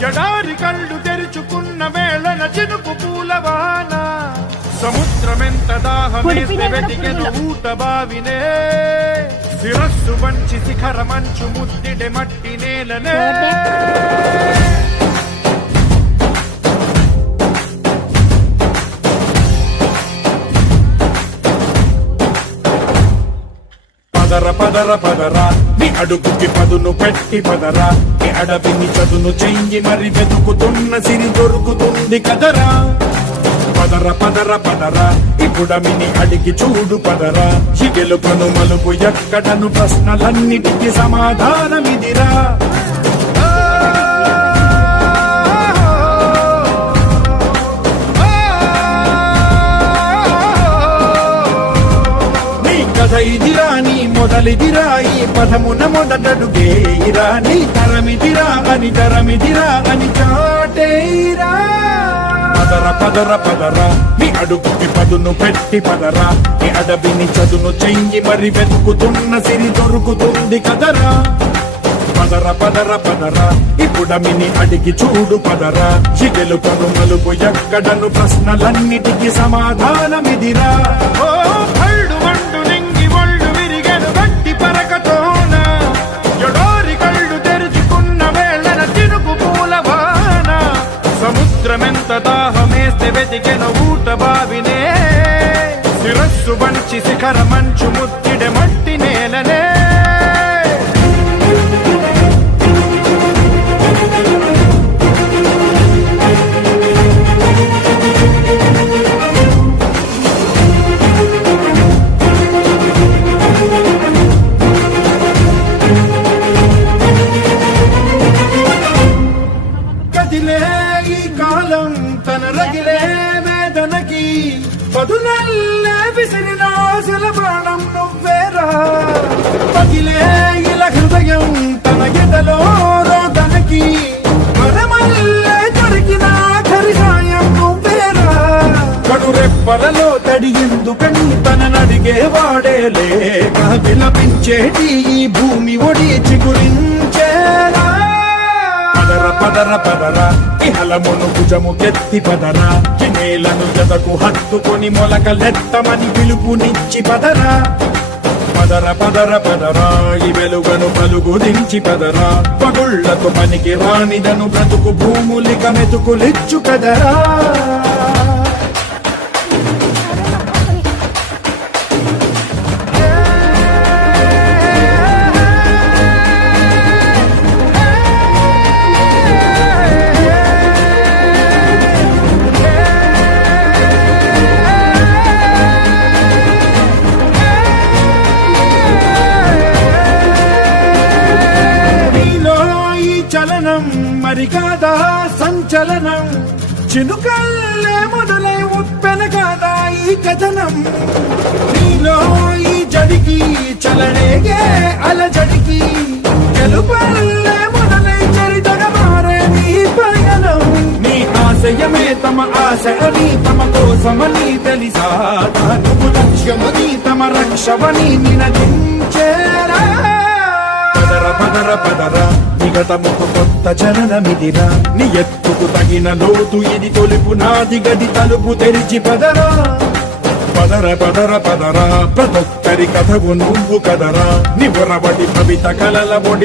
జడారి కళ్ళు తెరుచుకున్న వేళన చినుకు పూలవాన సముద్రమెంత దాహమేస్తే వెతికెను ఊట బావినే శిరస్సు వంచి శిఖర మంచు ముద్దిడే మట్టి నేలనే పదర పదర పదరా నీ అడుగుకి పదును పెట్టి పదరా నీ అడవిని చదును చెయ్యి మరి వెతుకుతున్న సిరి దొరుకుతుంది కదరా పదర పదర పదరా ఇప్పుడమిని అడిగి చూడు పదరా ఈ గెలుపను మలుపు ఎక్కడను ప్రశ్నలన్నిటికీ సమాధానమిదిరా ఇదిరా నీ మొదలిదిరా ఈ పదమున మొదటడుగేయిరా నీ తరమిదిరా అని చాటేయిరా పదర పదర పదరా నీ అడుగుకి పదును పెట్టి పదరా నీ అడవిని చదును చెయ్యి మరి వెతుకుతున్న సిరి దొరుకుతుంది కదరా పదర పదర పదరా ఇప్పుడమిని అడిగి చూడు పదరా ఈ గెలుపను మలుపు ఎక్కడను ప్రశ్నలన్నిటికీ సమాధానమిదిరా ఓ భళ్ళు మండు నింగి ఒళ్ళు విరిగెను గట్టి పరకతోన జడారి కళ్ళు తెరుచుకున్న వేళన చినుకు పూలవాన సముద్రమెంత దాహమేస్తే వెతికెను ఊట బావినే శిరస్సు వంచి శిఖర మంచు ముద్దిడే మట్టి నేలనే ఈ కాలం తన రగిలే వేదనకి పదునల్లే విసిరినాశల ప్రాణం నువ్వేరా పగిలే ఇలా హృదయం తన ఎదలో రోదనకి మరమల్లే దొరికిన ఖరిసాయం నువ్వేరా కడురెప్పలలో తడి ఎందుకని తననడిగే వాడేలే విలపించేటి ఈ భూమి ఒడి చిగురించేరా పదర పదర పదరా ఇహలమును భుజము కెత్తి పదరా ఈ నేలను జతకు హత్తుకొని మొలకలెత్తమని పిలుపునిచ్చి పదరా పదర పదర పదరా ఈ వెలుగను పలుగు దించి పదరా పగుళ్లకు పనికి రానిదను బ్రతుకు భూములిక మెతుకులిచ్చు కదరా చలనం మరి కాదా సంచలనం చినుకల్లే మొదలై ఉప్పెన కాదా ఈ కథనం నీలో ఈ జడికి చలనేగే అలజడికి గెలుపల్లే మొదలై చరితగా మారే నీ పయనం నీ ఆశయమే తమ ఆశ అని తమ కోసమని తెలిసా నువ్వు లక్ష్యమని తమ రక్షవని నినదించేరా పదర పదర పదరా నిగతముకు కొత్త జననమిదిరా నీ ఎత్తుకు తగిన లోతు ఇది తొలుపు నాది గది తలుపు తెరిచి పదరా పదర పదర పదరా ప్రతొక్కరి కథవు నువ్వు కదరా నివరబడి కవిత కలల బొడి